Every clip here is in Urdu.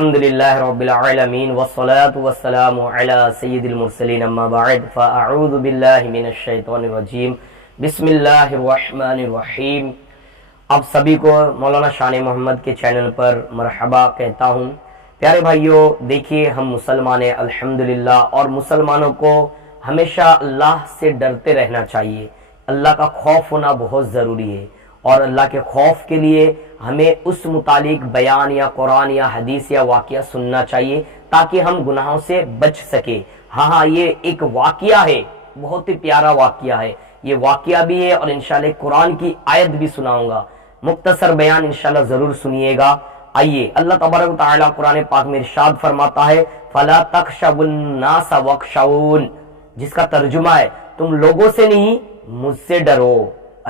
الحمدللہ رب العالمین والصلاة والسلام علی سید المرسلین اما بعد فاعوذ باللہ من الشیطان الرجیم بسم اللہ الرحمن الرحیم۔ آپ سبھی کو مولانا شان محمد کے چینل پر مرحبا کہتا ہوں۔ پیارے بھائیوں، دیکھیے ہم مسلمان ہیں الحمدللہ، اور مسلمانوں کو ہمیشہ اللہ سے ڈرتے رہنا چاہیے۔ اللہ کا خوف ہونا بہت ضروری ہے، اور اللہ کے خوف کے لیے ہمیں اس متعلق بیان یا قرآن یا حدیث یا واقعہ سننا چاہیے تاکہ ہم گناہوں سے بچ سکے۔ ہاں یہ ایک واقعہ ہے، بہت ہی پیارا واقعہ ہے، یہ واقعہ بھی ہے، اور انشاءاللہ قرآن کی آیت بھی سناؤں گا۔ مختصر بیان انشاءاللہ ضرور سنیے گا۔ آئیے، اللہ تبارک و تعالیٰ قرآن پاک میں ارشاد فرماتا ہے فَلَا تَخْشَوُا النَّاسَ وَاخْشَوْنِ، جس کا ترجمہ ہے تم لوگوں سے نہیں مجھ سے ڈرو۔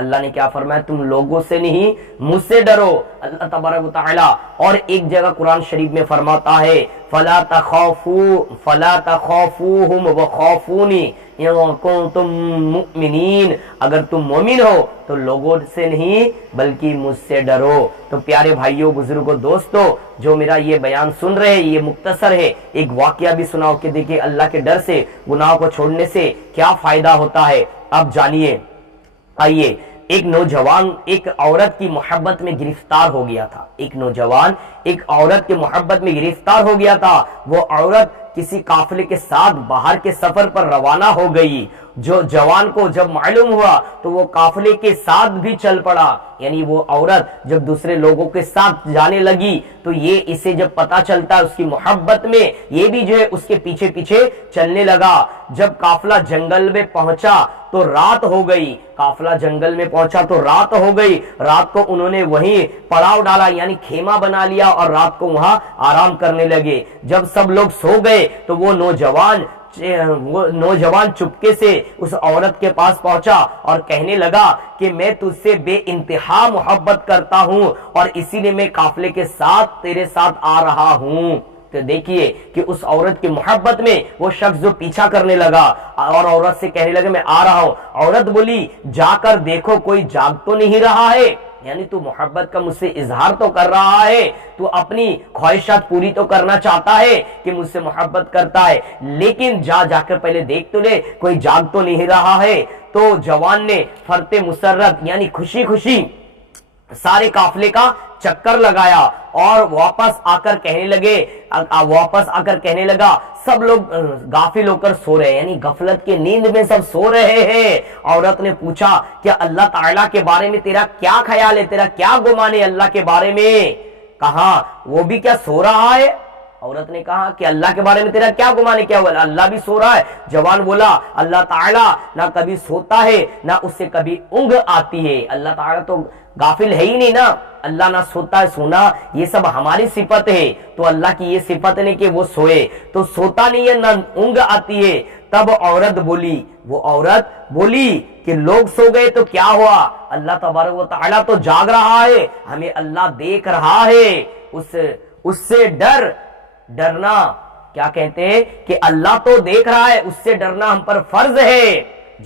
اللہ نے کیا فرمایا؟ تم لوگوں سے نہیں مجھ سے ڈرو۔ اللہ تبارک و تعالیٰ اور ایک جگہ قرآن شریف میں فرماتا ہے فَلَا تَخَافُوهُمْ وَخَافُونِي إِن كُنتُم مُؤْمِنِينَ، اگر تم مومن ہو تو لوگوں سے نہیں بلکہ مجھ سے ڈرو۔ تو پیارے بھائیوں، بزرگوں، دوستوں، جو میرا یہ بیان سن رہے ہیں، یہ مختصر ہے، ایک واقعہ بھی سناؤ کہ دیکھیں اللہ کے ڈر سے، گناہوں کو چھوڑنے سے کیا فائدہ ہوتا ہے۔ اب جانیے، آئیے، ایک نوجوان ایک عورت کی محبت میں گرفتار ہو گیا تھا۔ ایک نوجوان ایک عورت کی محبت میں گرفتار ہو گیا تھا۔ وہ عورت کسی قافلے کے ساتھ باہر کے سفر پر روانہ ہو گئی۔ جو جوان کو جب معلوم ہوا تو وہ قافلے کے ساتھ بھی چل پڑا، یعنی وہ عورت جب دوسرے لوگوں کے ساتھ جانے لگی تو یہ اسے جب پتا چلتا اس کی محبت میں، یہ بھی جو ہے اس کے پیچھے پیچھے چلنے لگا۔ جب قافلہ جنگل میں پہنچا تو رات ہو گئی۔ قافلہ جنگل میں پہنچا تو رات ہو گئی۔ رات کو انہوں نے وہیں پڑاؤ ڈالا، یعنی خیمہ بنا لیا، اور رات کو وہاں آرام کرنے لگے۔ جب سب لوگ سو گئے تو وہ نوجوان چپکے سے اس عورت کے پاس پہنچا اور کہنے لگا کہ میں تجھ سے بے انتہا محبت کرتا ہوں، اور اسی لیے میں قافلے کے ساتھ تیرے ساتھ آ رہا ہوں۔ تو دیکھیے کہ اس عورت کی محبت میں وہ شخص جو پیچھا کرنے لگا اور عورت سے کہنے لگا میں آ رہا ہوں، عورت بولی جا کر دیکھو کوئی جاگ تو نہیں رہا ہے، یعنی تو محبت کا مجھ سے اظہار تو کر رہا ہے، تو اپنی خواہشات پوری تو کرنا چاہتا ہے کہ مجھ سے محبت کرتا ہے، لیکن جا کر پہلے دیکھ تو لے کوئی جاگ تو نہیں رہا ہے۔ تو جوان نے فرط مسرت یعنی خوشی خوشی سارے قافلے کا چکر لگایا، اور واپس آ کر کہنے لگا سب لوگ غافل ہو کر سو رہے ہیں، یعنی غفلت کے نیند میں سب سو رہے ہیں۔ عورت نے پوچھا کہ اللہ تعالیٰ کے بارے میں تیرا کیا خیال ہے، تیرا کیا گمان ہے اللہ کے بارے میں؟ کہا وہ بھی کیا سو رہا ہے؟ عورت نے کہا کہ اللہ کے بارے میں تیرا کیا گمان ہے، کیا بولا؟ اللہ بھی سو رہا ہے۔ جوان بولا اللہ تعالیٰ نہ کبھی سوتا ہے نہ اس سے کبھی اونگ آتی ہے، اللہ تعالیٰ تو غافل ہے ہی نہیں نا، اللہ نہ سوتا ہے، سونا یہ سب ہماری صفت ہے، تو اللہ کی یہ صفت نہیں کہ وہ سوئے، تو سوتا نہیں ہے نہ اونگ آتی ہے۔ تب عورت بولی کہ لوگ سو گئے تو کیا ہوا، اللہ تبارک و تعالیٰ تو جاگ رہا ہے، ہمیں اللہ دیکھ رہا ہے، اس سے ڈرنا کیا کہتے ہیں کہ اللہ تو دیکھ رہا ہے، اس سے ڈرنا ہم پر فرض ہے۔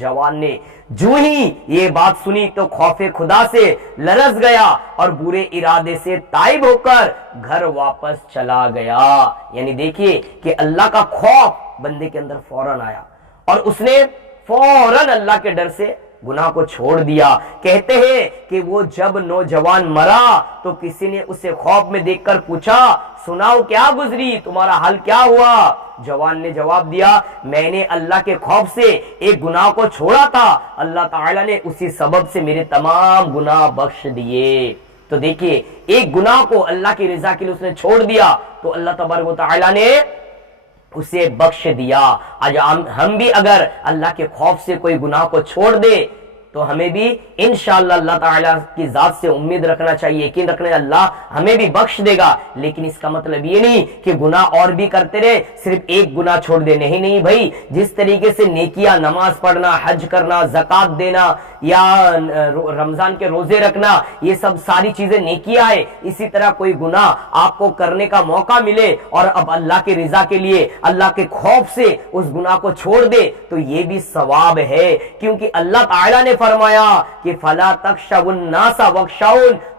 جوان نے جو ہی یہ بات سنی تو خوف خدا سے لرز گیا اور برے ارادے سے تائب ہو کر گھر واپس چلا گیا۔ یعنی دیکھیے کہ اللہ کا خوف بندے کے اندر فوراً آیا، اور اس نے فوراً اللہ کے ڈر سے گناہ کو چھوڑ دیا۔ کہتے ہیں کہ وہ جب نوجوان مرا تو کسی نے اسے خوف میں دیکھ کر پوچھا سناؤ کیا گزری، تمہارا حل کیا ہوا؟ جوان نے جواب دیا میں نے اللہ کے خوف سے ایک گناہ کو چھوڑا تھا، اللہ تعالیٰ نے اسی سبب سے میرے تمام گناہ بخش دیے۔ تو دیکھیے ایک گناہ کو اللہ کی رضا کے لیے اس نے چھوڑ دیا تو اللہ تبارک و تعالیٰ نے اسے بخش دیا۔ آج ہم بھی اگر اللہ کے خوف سے کوئی گناہ کو چھوڑ دے تو ہمیں بھی انشاءاللہ اللہ تعالیٰ کی ذات سے امید رکھنا چاہیے، یقین رکھنا ہے اللہ ہمیں بھی بخش دے گا۔ لیکن اس کا مطلب یہ نہیں کہ گناہ اور بھی کرتے رہے، صرف ایک گناہ چھوڑ دے، نہیں بھائی، جس طریقے سے نیکیاں، نماز پڑھنا، حج کرنا، زکوٰۃ دینا یا رمضان کے روزے رکھنا، یہ سب ساری چیزیں نیکیاں ہے، اسی طرح کوئی گناہ آپ کو کرنے کا موقع ملے اور اب اللہ کی رضا کے لیے، اللہ کے خوف سے اس گناہ کو چھوڑ دے تو یہ بھی ثواب ہے، کیونکہ اللہ تعالیٰ نے فرمایا کہ فَلَا تَخْشَوُا النَّاسَ وَاخْشَوْنِ،